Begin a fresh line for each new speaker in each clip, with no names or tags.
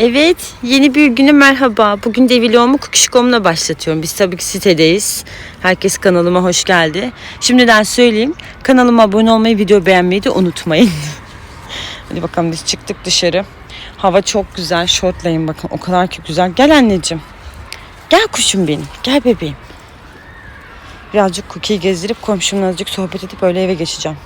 Evet, yeni bir güne merhaba. Bugün de vlogumu Kukişkom'la başlatıyorum. Biz tabii ki sitedeyiz. Herkes kanalıma hoş geldi. Şimdiden söyleyeyim. Kanalıma abone olmayı, video beğenmeyi de unutmayın. Hadi bakalım biz çıktık dışarı. Hava çok güzel. Şortlayın bakın. O kadar ki güzel. Gel anneciğim. Gel kuşum benim. Gel bebeğim. Birazcık Cookie'yi gezdirip komşumla azıcık sohbet edip öyle eve geçeceğim.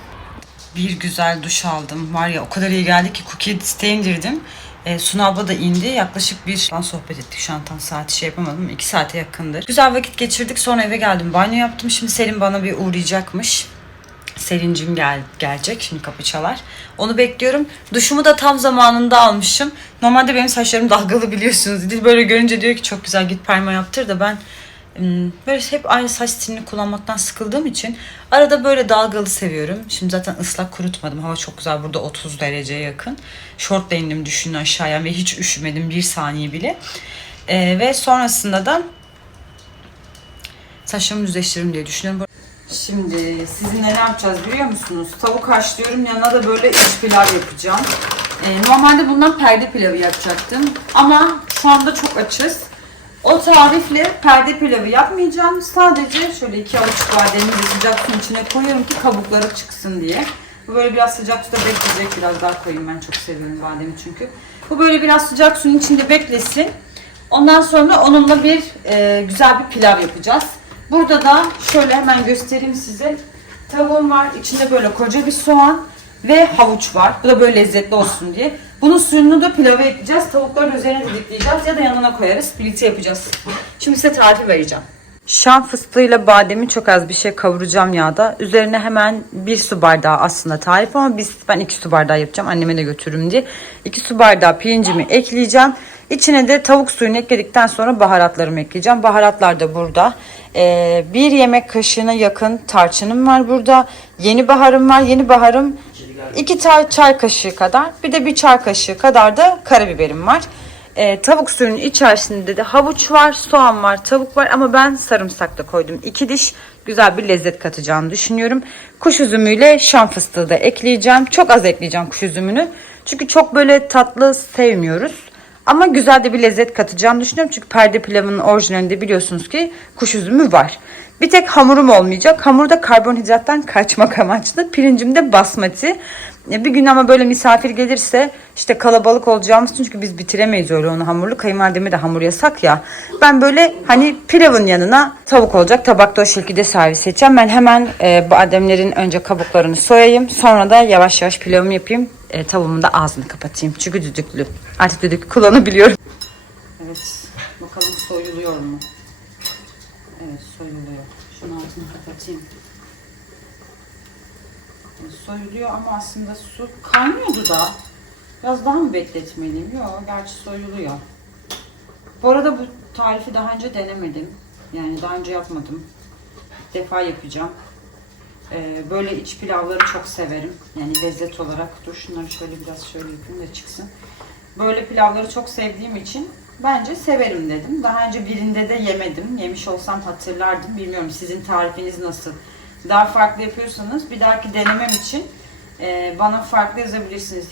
Bir güzel duş aldım. Var ya o kadar iyi geldi ki Cookie'yi siteye indirdim. E, Sunu abla da indi. Yaklaşık bir falan sohbet ettik. Şu an tam saati şey yapamadım. iki saate yakındır. Güzel vakit geçirdik. Sonra eve geldim. Banyo yaptım. Şimdi Selim bana bir uğrayacakmış. Selin'cim gel, gelecek. Şimdi kapı çalar. Onu bekliyorum. Duşumu da tam zamanında almışım. Normalde benim saçlarım dalgalı biliyorsunuz. Dil böyle görünce diyor ki çok güzel git perma yaptır da ben böyle hep aynı saç stilini kullanmaktan sıkıldığım için arada böyle dalgalı seviyorum. Şimdi zaten ıslak kurutmadım. Hava çok güzel. Burada 30 dereceye yakın. Şortla indim düşünün aşağıya ve hiç üşümedim bir saniye bile. Ee, ve sonrasında da saçlarımı düzleştiririm diye düşünüyorum. Şimdi sizinle ne yapacağız biliyor musunuz? Tavuk haşlıyorum yanına da böyle iç pilav yapacağım. Ee, normalde bundan perde pilavı yapacaktım. Ama şu anda çok açız. O tarifle perde pilavı yapmayacağım. Sadece şöyle iki avuç bademi de sıcak suyun içine koyuyorum ki kabukları çıksın diye. Bu böyle biraz sıcak suda bekleyecek. Biraz daha koyayım ben çok seviyorum bademi çünkü. Bu böyle biraz sıcak suyun içinde beklesin. Ondan sonra onunla bir e, güzel bir pilav yapacağız. Burada da şöyle hemen göstereyim size. Tavuğum var. İçinde böyle koca bir soğan ve havuç var. Bu da böyle lezzetli olsun diye. Bunun suyunu da pilava ekleyeceğiz. Tavukları üzerine didikleyeceğiz ya da yanına koyarız. Birlikte yapacağız. Şimdi size tarifi vereceğim. Şam fıstığıyla bademi çok az bir şey kavuracağım yağda. Üzerine hemen bir su bardağı aslında tarif ama biz ben iki su bardağı yapacağım. Anneme de götürürüm diye. İki su bardağı pirincimi ekleyeceğim. İçine de tavuk suyunu ekledikten sonra baharatlarımı ekleyeceğim. Baharatlar da burada. Ee, bir yemek kaşığına yakın tarçınım var burada. Yeni baharım var. Yeni baharım iki çay, çay kaşığı kadar. Bir de bir çay kaşığı kadar da karabiberim var. Ee, tavuk suyunun içerisinde de havuç var, soğan var, tavuk var ama ben sarımsak da koydum. iki diş güzel bir lezzet katacağını düşünüyorum. Kuş üzümüyle şam fıstığı da ekleyeceğim. Çok az ekleyeceğim kuş üzümünü. Çünkü çok böyle tatlı sevmiyoruz. Ama güzel de bir lezzet katacağını düşünüyorum. Çünkü perde pilavının orijinalinde biliyorsunuz ki kuş üzümü var. Bir tek hamurum olmayacak. Hamur da karbonhidrattan kaçmak amaçlı. Pirincim de basmati. Bir gün ama böyle misafir gelirse işte kalabalık olacağımız çünkü biz bitiremeyiz öyle onu hamurlu. Kayınvalideme de hamur yasak ya. Ben böyle hani pilavın yanına tavuk olacak tabakta o şekilde servis edeceğim. Ben hemen e, bademlerin önce kabuklarını soyayım. Sonra da yavaş yavaş pilavımı yapayım. E, tavuğumun da ağzını kapatayım. Çünkü düdüklü. Artık düdük kullanabiliyorum. Evet. Bakalım soyuluyor mu? Evet soyuluyor. Şunun altını kapatayım. Soyuluyor ama aslında su kaynıyordu da. Biraz daha mı bekletmeliyim? Yok gerçi soyuluyor. Bu arada bu tarifi daha önce denemedim. Yani daha önce yapmadım. İlk defa yapacağım. Ee, böyle iç pilavları çok severim. Yani lezzet olarak. Dur şunları şöyle biraz şöyle yapayım da çıksın. Böyle pilavları çok sevdiğim için bence severim dedim. Daha önce birinde de yemedim. Yemiş olsam hatırlardım. Bilmiyorum sizin tarifiniz nasıl? Daha farklı yapıyorsanız bir dahaki denemem için e, bana farklı yazabilirsiniz.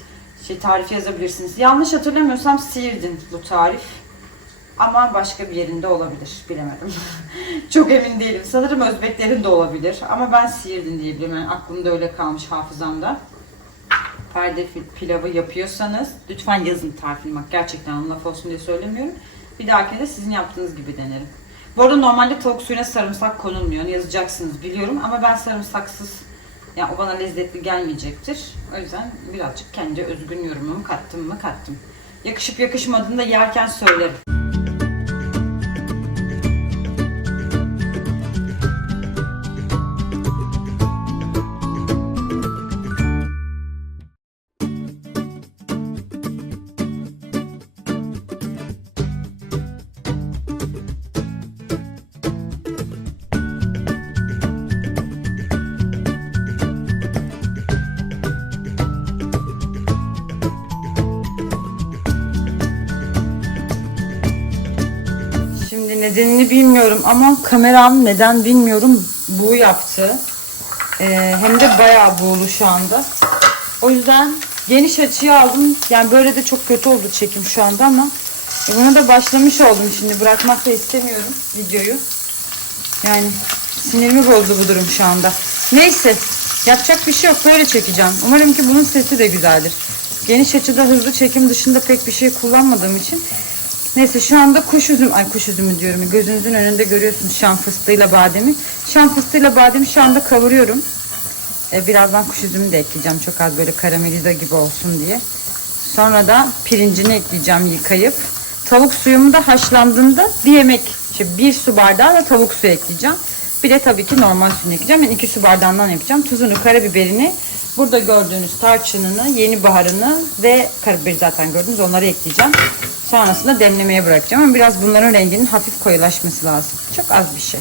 Şey tarifi yazabilirsiniz. Yanlış hatırlamıyorsam Siirt'in bu tarif. Ama başka bir yerinde olabilir. Bilemedim. Çok emin değilim. Sanırım Özbeklerin de olabilir. Ama ben Siirt'in diyebilirim. Yani aklımda öyle kalmış hafızamda. Perde pilavı yapıyorsanız lütfen yazın tarifini. Bak gerçekten laf olsun diye söylemiyorum. Bir dahakine de sizin yaptığınız gibi denerim. Bu arada normalde tavuk suyuna sarımsak konulmuyor. Onu yazacaksınız biliyorum. Ama ben sarımsaksız yani o bana lezzetli gelmeyecektir. O yüzden birazcık kendi özgün yorumumu kattım mı kattım. Yakışıp yakışmadığını da yerken söylerim. Nedenini bilmiyorum ama kameram neden bilmiyorum bu yaptı. Ee, hem de bayağı buğulu şu anda. O yüzden Geniş açıya aldım. Yani böyle de çok kötü oldu çekim şu anda ama e, buna da başlamış oldum şimdi. Bırakmak da istemiyorum videoyu. Yani sinirimi bozdu bu durum şu anda. Neyse yapacak bir şey yok. Böyle çekeceğim. Umarım ki bunun sesi de güzeldir. Geniş açıda hızlı çekim dışında pek bir şey kullanmadığım için. Neyse şu anda kuş üzüm, ay kuş üzümü diyorum. Gözünüzün önünde görüyorsunuz şan fıstığıyla bademi. Şan fıstığıyla bademi şu anda kavuruyorum. E, birazdan kuş üzümü de ekleyeceğim. Çok az böyle karamelize gibi olsun diye. Sonra da pirincini ekleyeceğim yıkayıp. Tavuk suyumu da haşlandığında bir yemek, işte bir su bardağı da tavuk suyu ekleyeceğim. Bir de tabii ki normal suyunu ekleyeceğim. Ben iki su bardağından yapacağım. Tuzunu, karabiberini, burada gördüğünüz tarçınını, yeni baharını ve karabiberi zaten gördünüz. Onları ekleyeceğim. Sonrasında demlemeye bırakacağım. Ama biraz bunların renginin hafif koyulaşması lazım. Çok az bir şey.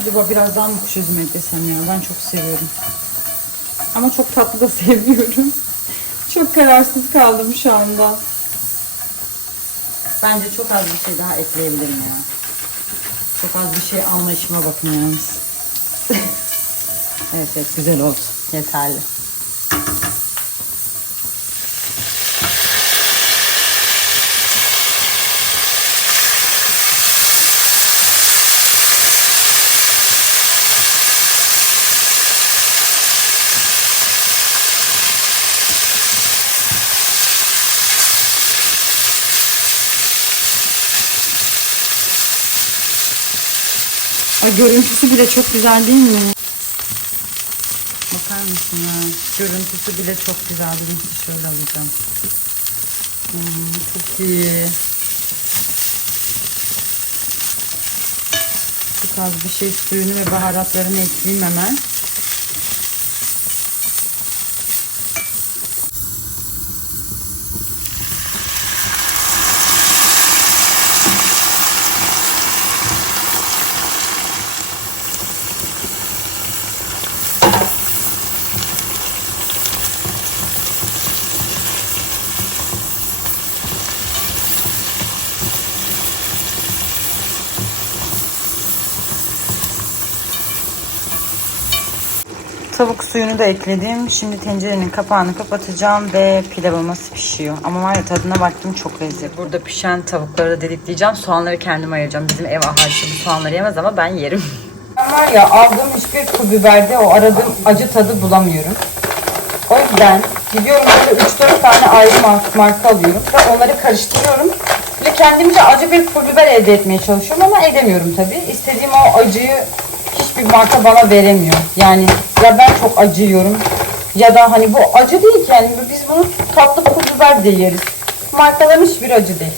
Acaba biraz daha mı kuş üzümü eklesem ya? Ben çok seviyorum. Ama çok tatlı da seviyorum. Çok kararsız kaldım şu anda. Bence çok az bir şey daha ekleyebilirim ya. Çok az bir şey anlayışıma bakın yalnız. evet evet güzel oldu. Yeterli. Görüntüsü bile çok güzel değil mi? Bakar mısın ya? Görüntüsü bile çok güzel. Bir şöyle alacağım. Hmm, çok iyi. Çok az bir şey suyunu ve baharatlarını ekleyeyim hemen. Tavuk suyunu da ekledim. Şimdi tencerenin kapağını kapatacağım ve pilavımız pişiyor. Ama var ya tadına baktım çok lezzetli. Burada pişen tavukları da dedikleyeceğim. Soğanları kendim ayıracağım. Bizim ev ahalisi bu soğanları yemez ama ben yerim. Ben var ya aldığım hiçbir pul biberde o aradığım acı tadı bulamıyorum. O yüzden gidiyorum böyle 3-4 tane ayrı marka, marka alıyorum ve onları karıştırıyorum. Ve kendimce acı bir pul biber elde etmeye çalışıyorum ama edemiyorum tabii. İstediğim o acıyı hiçbir marka bana veremiyor. Yani ya ben çok acı yiyorum ya da hani bu acı değil ki yani biz bunu tatlı pul biber de yeriz. Markaların hiçbir acı değil.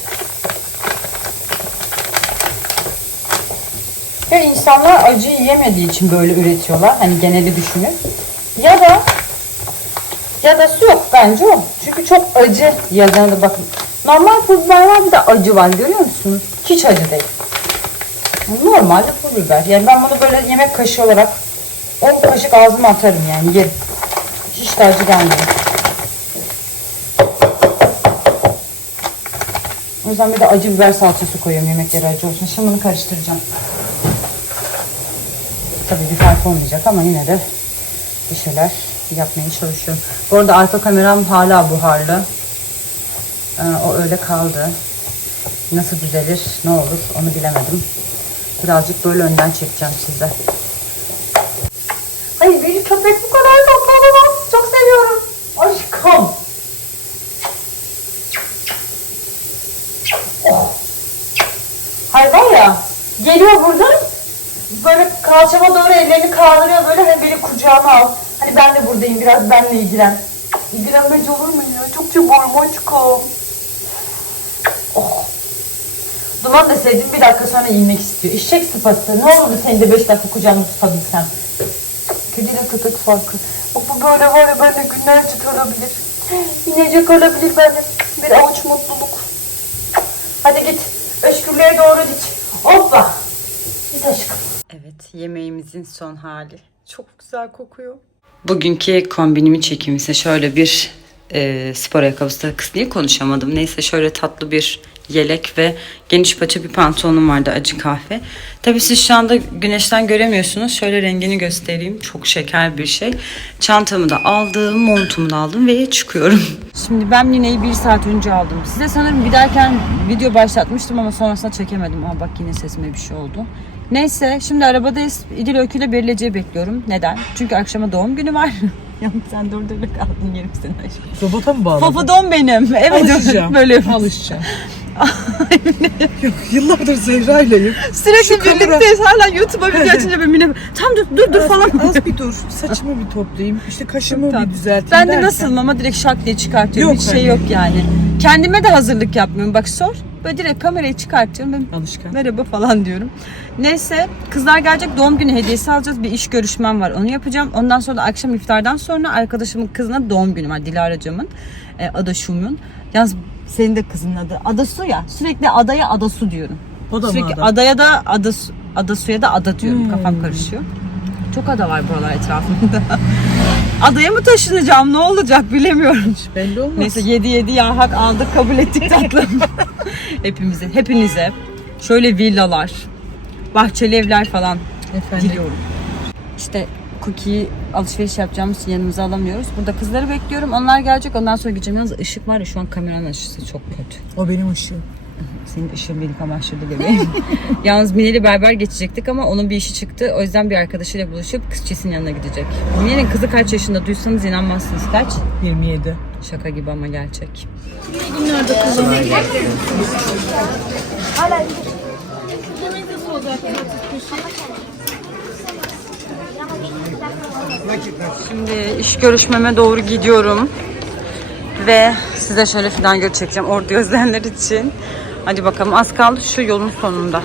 Ve insanlar acı yiyemediği için böyle üretiyorlar. Hani geneli düşünün. Ya da ya da su yok bence o. Çünkü çok acı yazarında bakın. Normal pul biber var bir de acı var görüyor musunuz? Hiç acı değil. Normalde pul biber. Yani ben bunu böyle yemek kaşığı olarak 10 kaşık ağzıma atarım yani yerim. Hiç de acı gelmiyor. O yüzden bir de acı biber salçası koyuyorum yemekleri acı olsun. Şimdi bunu karıştıracağım. Tabii bir fark olmayacak ama yine de bir şeyler yapmaya çalışıyorum. Bu arada arka kameram hala buharlı. Ee, o öyle kaldı. Nasıl düzelir, ne olur onu bilemedim. Birazcık böyle önden çekeceğim size. Ay benim köpek bu kadar tatlı olamaz. Çok seviyorum. Aşkım. Oh. Hayır var ya, geliyor buradan böyle kalçama doğru ellerini kaldırıyor böyle hani beni kucağına al. Hani ben de buradayım biraz benle ilgilen. İlgilenmeci olur mu ya? Çok çabuğum aşkım. Oh. Duman da bir dakika sonra yemek istiyor. İşçek sıfatı. Ne olurdu seni de 5 dakika kucağında tutabilsem. Kediyle köpek farkı. Bak bu böyle var ya benimle günlerce kalabilir. İnecek olabilir benimle. Bir avuç mutluluk. Hadi git. Öşkürlüğe doğru git. Hoppa. Git aşkım. Evet yemeğimizin son hali. Çok güzel kokuyor. Bugünkü kombinimi çekeyim size. Şöyle bir e, spor ayakkabısı takısı diye konuşamadım. Neyse şöyle tatlı bir yelek ve geniş paça bir pantolonum vardı acı kahve. Tabii siz şu anda güneşten göremiyorsunuz. Şöyle rengini göstereyim. Çok şeker bir şey. Çantamı da aldım, montumu da aldım ve çıkıyorum. Şimdi ben Mine'yi bir saat önce aldım. Size sanırım giderken video başlatmıştım ama sonrasında çekemedim. Aa bak yine sesime bir şey oldu. Neyse şimdi arabadayız. İdil Öykü ile Berilece'yi bekliyorum. Neden? Çünkü akşama doğum günü var. Yalnız sen dur dur kaldın yerim seni aşkım.
Robota mı bağladın?
Pofudon benim. Evet
Alışacağım.
böyle yapıyoruz.
Alışacağım. Yok yıllardır Zehra'yleyim.
Sürekli
Şu kamera-
birlikteyiz. Hala YouTube'a video açınca ben Mine tam dur dur dur falan.
Az bir dur. Saçımı bir toplayayım. İşte kaşımı bir düzelteyim
Ben de
derken-
nasılım ama direkt şak diye çıkartıyorum.
Yok
Hiç şey yok yani. Kendime de hazırlık yapmıyorum. Bak sor. Böyle direkt kamerayı çıkartıyorum. Ben
Alışkan.
merhaba falan diyorum. Neyse kızlar gelecek doğum günü hediyesi alacağız. Bir iş görüşmem var. Onu yapacağım. Ondan sonra da akşam iftardan sonra arkadaşımın kızına doğum günü var. Dilara'cığımın. E, Ada Şum'un. Yalnız senin de kızının adı. Adasu ya. Sürekli adaya Adasu diyorum.
O da mı
Sürekli
adam?
adaya da Adasu, Adasu'ya da ada diyorum.
Hmm.
Kafam karışıyor. Çok ada var buralar etrafında. Adaya mı taşınacağım ne olacak bilemiyorum.
Belli olmaz.
Neyse 7 7 ya hak aldık kabul ettik tatlım. Hepimize, hepinize şöyle villalar, bahçeli evler falan
Efendim.
diliyorum. İşte cookie alışveriş yapacağımız için yanımıza alamıyoruz. Burada kızları bekliyorum. Onlar gelecek. Ondan sonra gideceğim. Yalnız ışık var ya şu an kameranın ışısı çok kötü.
O benim ışığım.
Senin ışığın beni kamaştırdı bebeğim. Yalnız Mine'yle berber geçecektik ama onun bir işi çıktı. O yüzden bir arkadaşıyla buluşup kızçesinin yanına gidecek. Mine'nin kızı kaç yaşında duysanız inanmazsınız. Kaç?
27.
Şaka gibi ama gerçek. Şimdi iş görüşmeme doğru gidiyorum. Ve size şöyle fidan gör çekeceğim orada gözleyenler için. Hadi bakalım az kaldı şu yolun sonunda.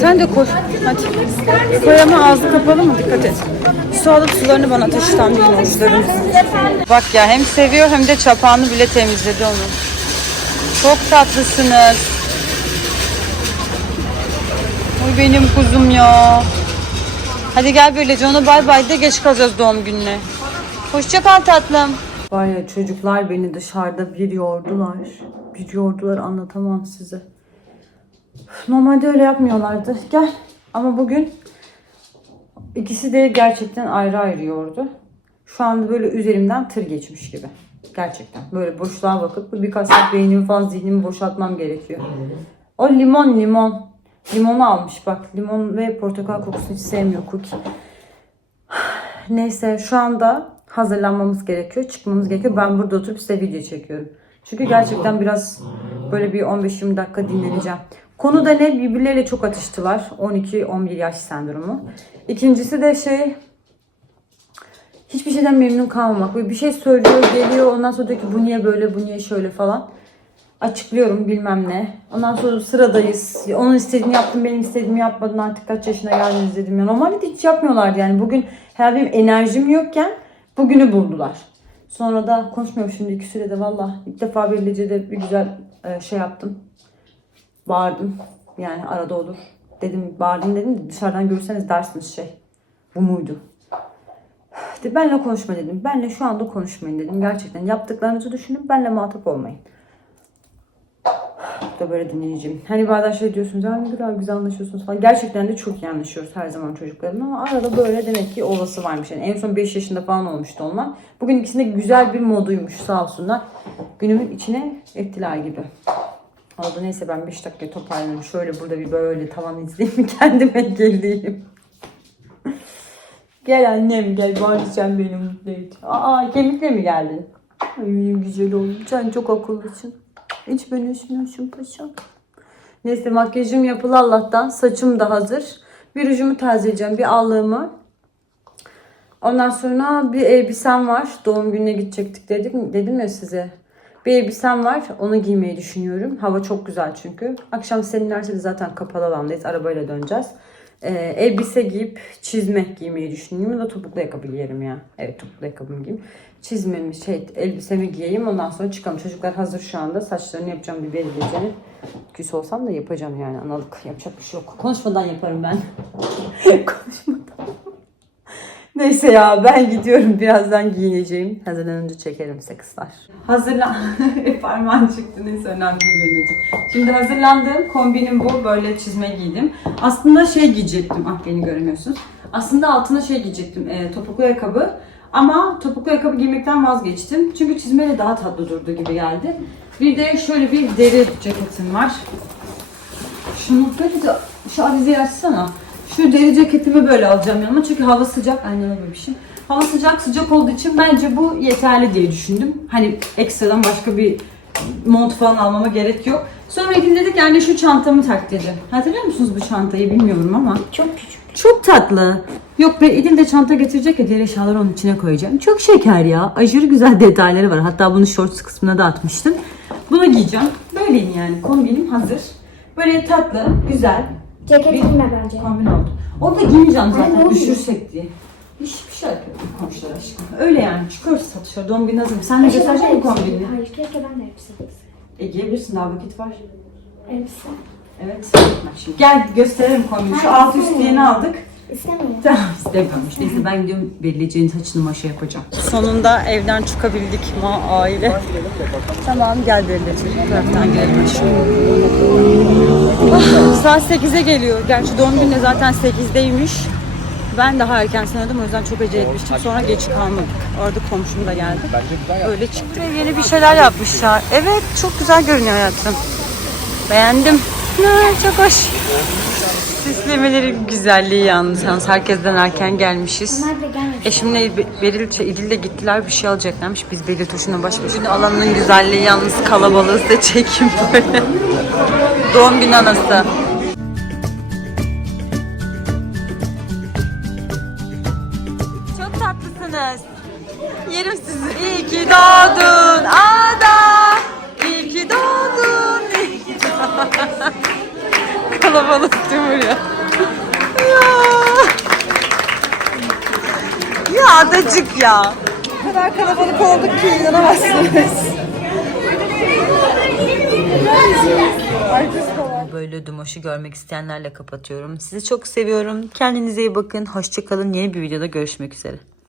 Sen de koy. Hadi. Koy ama ağzı kapalı mı? Dikkat et. Su alıp sularını bana taşıtan bir inançlarım. Bak ya hem seviyor hem de çapağını bile temizledi onu. Çok tatlısınız. Oy benim kuzum ya. Hadi gel böylece ona bay bay de geç kalacağız doğum gününe. Hoşça kal tatlım. Var ya çocuklar beni dışarıda bir yordular. Bir yordular anlatamam size. Normalde öyle yapmıyorlardı. Gel. Ama bugün ikisi de gerçekten ayrı ayrı yordu. Şu anda böyle üzerimden tır geçmiş gibi. Gerçekten. Böyle boşluğa bakıp birkaç saat beynimi falan zihnimi boşaltmam gerekiyor. O limon limon. Limonu almış bak. Limon ve portakal kokusunu hiç sevmiyor Cookie. Neyse şu anda hazırlanmamız gerekiyor. Çıkmamız gerekiyor. Ben burada oturup size video çekiyorum. Çünkü gerçekten biraz böyle bir 15-20 dakika dinleneceğim. Konu da ne? Birbirleriyle çok atıştılar. 12-11 yaş sendromu. İkincisi de şey hiçbir şeyden memnun kalmamak. Bir şey söylüyor, geliyor. Ondan sonra diyor ki bu niye böyle, bu niye şöyle falan. Açıklıyorum bilmem ne. Ondan sonra sıradayız. Onun istediğini yaptım, benim istediğimi yapmadın. Artık kaç yaşına geldiniz dedim. Ya normalde de hiç yapmıyorlardı yani. Bugün her benim enerjim yokken bugünü buldular. Sonra da konuşmuyorum şimdi iki sürede valla. ilk defa Birlice'de bir güzel e, şey yaptım. Bağırdım. Yani arada olur. Dedim bağırdım dedim de dışarıdan görürseniz dersiniz şey. Bu muydu? De benle konuşma dedim. Benle şu anda konuşmayın dedim. Gerçekten yaptıklarınızı düşünün. Benle muhatap olmayın. Da böyle dinleyeceğim. Hani bazen şey diyorsunuz ya ne kadar güzel anlaşıyorsunuz falan. Gerçekten de çok iyi anlaşıyoruz her zaman çocuklarımla ama arada böyle demek ki olası varmış. Yani en son 5 yaşında falan olmuştu onlar. Bugün ikisinde güzel bir moduymuş sağ olsunlar. Günümün içine ettiler gibi. Oldu neyse ben 5 dakika toparlanayım. Şöyle burada bir böyle tavan izleyeyim kendime geleyim. Gel annem gel bari sen beni mutlu. Aa kemikle mi geldin? Ay güzel oğlum sen çok akıllısın. Hiç beni üzmüyorsun paşam. Neyse makyajım yapılı Allah'tan. Saçım da hazır. Bir rujumu tazeleyeceğim. Bir allığımı. Ondan sonra bir elbisem var. Doğum gününe gidecektik dedim, dedim ya size. Bir elbisem var. Onu giymeyi düşünüyorum. Hava çok güzel çünkü. Akşam serinlerse de zaten kapalı alandayız. Arabayla döneceğiz. Ee, elbise giyip çizme giymeyi düşünüyorum. Ya da topuklu ayakkabı giyerim ya. Evet topuklu ayakkabımı giyeyim. Çizmemi, şey, elbisemi giyeyim. Ondan sonra çıkalım. Çocuklar hazır şu anda. Saçlarını yapacağım bir belirleyeceğim. Küs olsam da yapacağım yani analık. Yapacak bir şey yok. Konuşmadan yaparım ben. Konuşmadan. Neyse ya ben gidiyorum. Birazdan giyineceğim. Hazırlanınca çekerim size kızlar. Hazırlan... Parmağın çıktı neyse önemli değil benim. Şimdi hazırlandım. Kombinim bu. Böyle çizme giydim. Aslında şey giyecektim. Ah beni göremiyorsunuz. Aslında altına şey giyecektim. E, topuklu ayakkabı. Ama topuklu ayakkabı giymekten vazgeçtim. Çünkü çizmeyle daha tatlı durdu gibi geldi. Bir de şöyle bir deri ceketim var. Şunu böyle de şu avizeyi açsana. Şu deri ceketimi böyle alacağım yanıma çünkü hava sıcak. Aynen öyle bir şey. Hava sıcak sıcak olduğu için bence bu yeterli diye düşündüm. Hani ekstradan başka bir mont falan almama gerek yok. Sonra Ekin dedik yani şu çantamı tak dedi. Hatırlıyor musunuz bu çantayı bilmiyorum ama.
Çok küçük.
Çok tatlı. Yok be Edil de çanta getirecek ya diğer eşyaları onun içine koyacağım. Çok şeker ya. Aşırı güzel detayları var. Hatta bunu shorts kısmına da atmıştım. Bunu giyeceğim. Böyleyim yani. Kombinim hazır. Böyle tatlı, güzel
Ceket giyme bence.
kombin oldu. Onu da giymeyeceğim
Ay, ne
zaten
oluyor?
üşürsek diye. Hiçbir şey yapıyorum komşular aşkım. Öyle yani çıkıyoruz satışa. Günü hazırım. Sen de gösterecek misin kombini?
Hayır keşke ben de elbise giysem.
E giyebilirsin daha vakit var.
Elbise.
Evet. Bak şimdi gel gösterelim kombini. Şu alt üst yeni aldık.
İstemiyorum.
Tamam istemiyormuş. Neyse ben gidiyorum Bellice'nin saçını maşa yapacağım. Sonunda evden çıkabildik ma aile. Tamam gel. Bu taraftan aşkım. Ah, saat 8'e geliyor. Gerçi doğum günü de zaten 8'deymiş. Ben daha erken sanıyordum o yüzden çok acele etmiştim. Sonra geç kalmadık. Orada komşum da geldi. Öyle çıktı. Yeni bir şeyler yapmışlar. Evet çok güzel görünüyor hayatım. Beğendim. Ha, çok hoş. Süslemeleri güzelliği yalnız. Yalnız herkesten erken gelmişiz.
Onlar da gelmemiş.
Eşimle Beril, şey, İdil de gittiler bir şey alacaklarmış. Biz Beril Toşu'na baş başa. Alanın güzelliği yalnız kalabalığı size çekim böyle. Doğum günü anası. Çok tatlısınız. Yerim sizi. İyi ki doğdun Kalabalık Timur ya. Ya. Ya adacık ya. O kadar kalabalık olduk ki inanamazsınız. Böyle Dumoş'u görmek isteyenlerle kapatıyorum. Sizi çok seviyorum. Kendinize iyi bakın. Hoşçakalın. Yeni bir videoda görüşmek üzere.